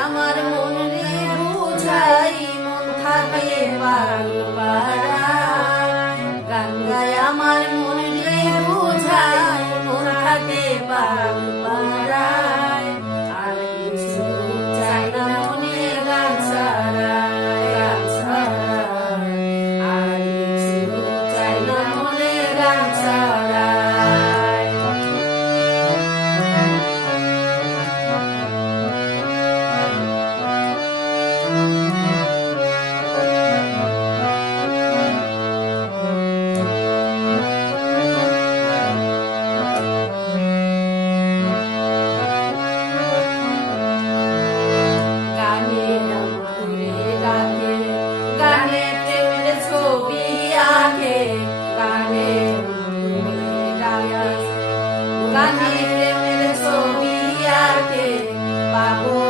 আমার মন রে বুঝাই মন থাকে পাগল পারা গান গায় আমার মন রে বুঝাই মন থাকে পাগল পারা আর কিছু চাই না মনে গান ছাড়া গান ছাড়া আর কিছু চাই না মনে গান ছাড়া গানে প্রেমের ছবি আঁকে পাগল